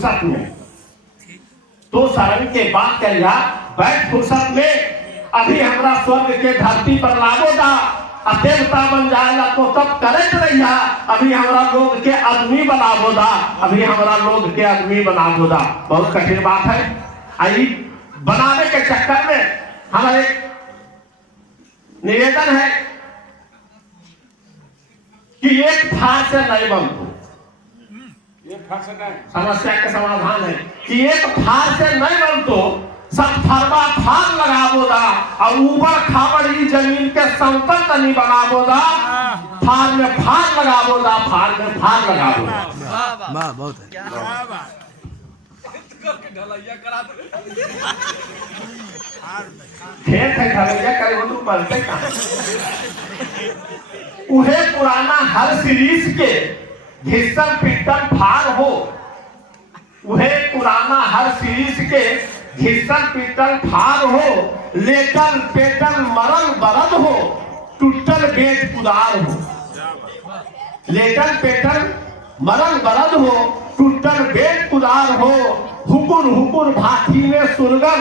फुर्सत में तो शरण के बात करिया बैठ फुर्सत में अभी हमरा स्वर्ग के धरती पर लागो दा देवता बन जाएगा तो तब करत रहिया अभी हमरा लोग के आदमी बनाबो दा अभी हमरा लोग के आदमी बनाबो दा। बहुत कठिन बात है। आई बनाने के चक्कर में हमारा एक निवेदन है कि एक फार से नहीं बनतो, समस्या के समाधान है कि एक फार से नहीं बनतो, सब फरवा फार लगाबो दा और ऊपर खाबड़ ई जमीन के समतल तनी बनाबो दा, फार में फार लगाबो दा, फार में फार लगाबो दा। वाह बहुत है। खेत है ढलैया करे वो तो पलटे कहां। उहे पुराना हर सीरीज के घिसल पिटल फार हो, उहे पुराना हर सीरीज के घिसल पिटल फार हो, लेटल पेटल मरल बरद हो, टूटल बेट कुदार हो। लेटल पेटल मरल बरद हो, टूटल बेट कुदार हो, हुकुर हुकुर भाठी में सुलगन,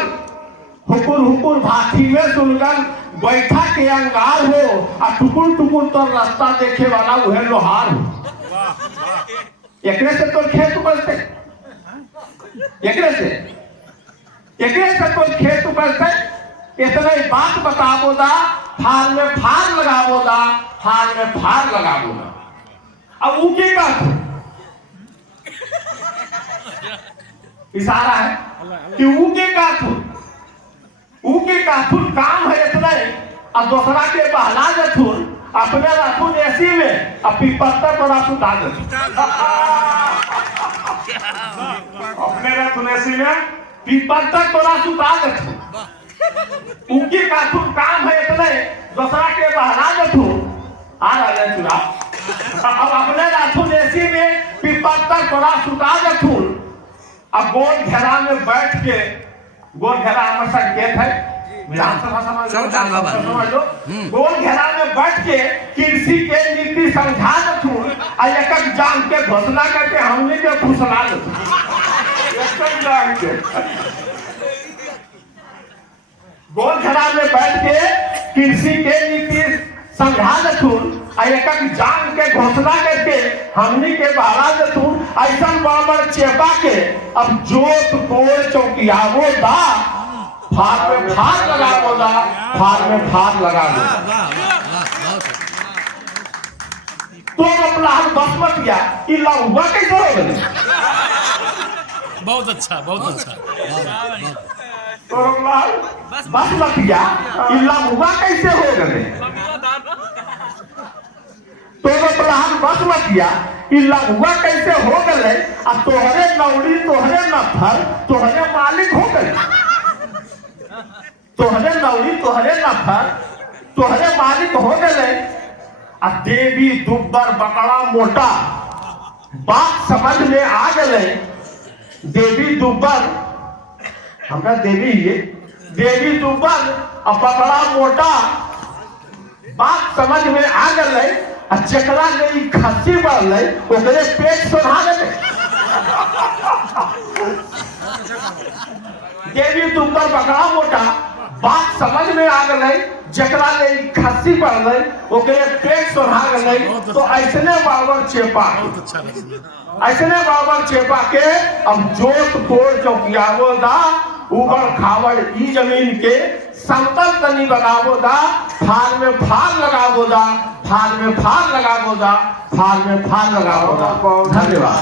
हुकुर हुकुर भाठी में सुलगन, बैठा के अंगार हो और टुकुर टुकुर तो रास्ता देखे वाला वह लोहार हो। एकरे से तो खेत उपजते, एकरे से तो खेत उपजते। इतना ही बात बताबो दा, फार में फार लगाबो दा, फार में फार लगाबो दा। अब ऊके का इशारा है कि ऊके का काम है इतना ही। अब दूसरा के बहला जथुन अपने रखून ऐसी में अब पत्ता पर आप उठा दे, अपने रखून ऐसी में पत्ता तोरा सुता दे। उनकी काथुन काम है इतना ही, दूसरा के बहला जथुन आ रहा है चुरा। अब अपने रखून ऐसी में पत्ता तोरा सुता जथुन। अब गोल घेरा में बैठ के, गोल घेरा हमारे संकेत है विधानसभा समझ लो, गोल घेरा में बैठ के कृषि के नीति समझा दथुन और एक जान के घोषणा करके हमने के फुसला दथुन। गोल घेरा में बैठ के कृषि के नीति समझा दथुन और एक जान के घोषणा करके हमने के बहला दथुन। ऐसा बराबर चेपा के अब जोत कोल चौकियावो दा, फार में फार लगाबो दा, फार में फार लगाबो। तो अपना हम बस मत गया इल्ला हुआ कैसे हो गए। बहुत अच्छा बहुत अच्छा। तो अपना बस मत गया इल्ला हुआ कैसे हो गए। तो अपना हम बस मत गया इल्ला हुआ कैसे हो गए। अब तोहरे नौड़ी तोहरे नफर तोहरे मालिक हो गए, तोहरे नौरी तोहरे नफर तोहरे मालिक हो गए। आ देवी दुब्बर बकड़ा मोटा बात समझ में आ गए। देवी दुब्बर हमरा देवी ये देवी दुब्बर और बकड़ा मोटा बात समझ में आ गए। चकरा ले खस्सी बढ़ ओकरे पेट सोधा गए। देवी दुब्बर बकड़ा मोटा बात समझ में आ गई, जकरा ले खस्सी बढ़ गई ओकरे पेट सोधा गई। तो ऐसने बाबर चेपा, ऐसने बाबर चेपा के अब जोत कोड़ चौकियावो दा, ऊपर खावड़ ई जमीन के समतल तनी बनाबो दा, फार में फार लगाबो दा, फार में फार लगाबो दा, फार में फार लगाबो दा। धन्यवाद।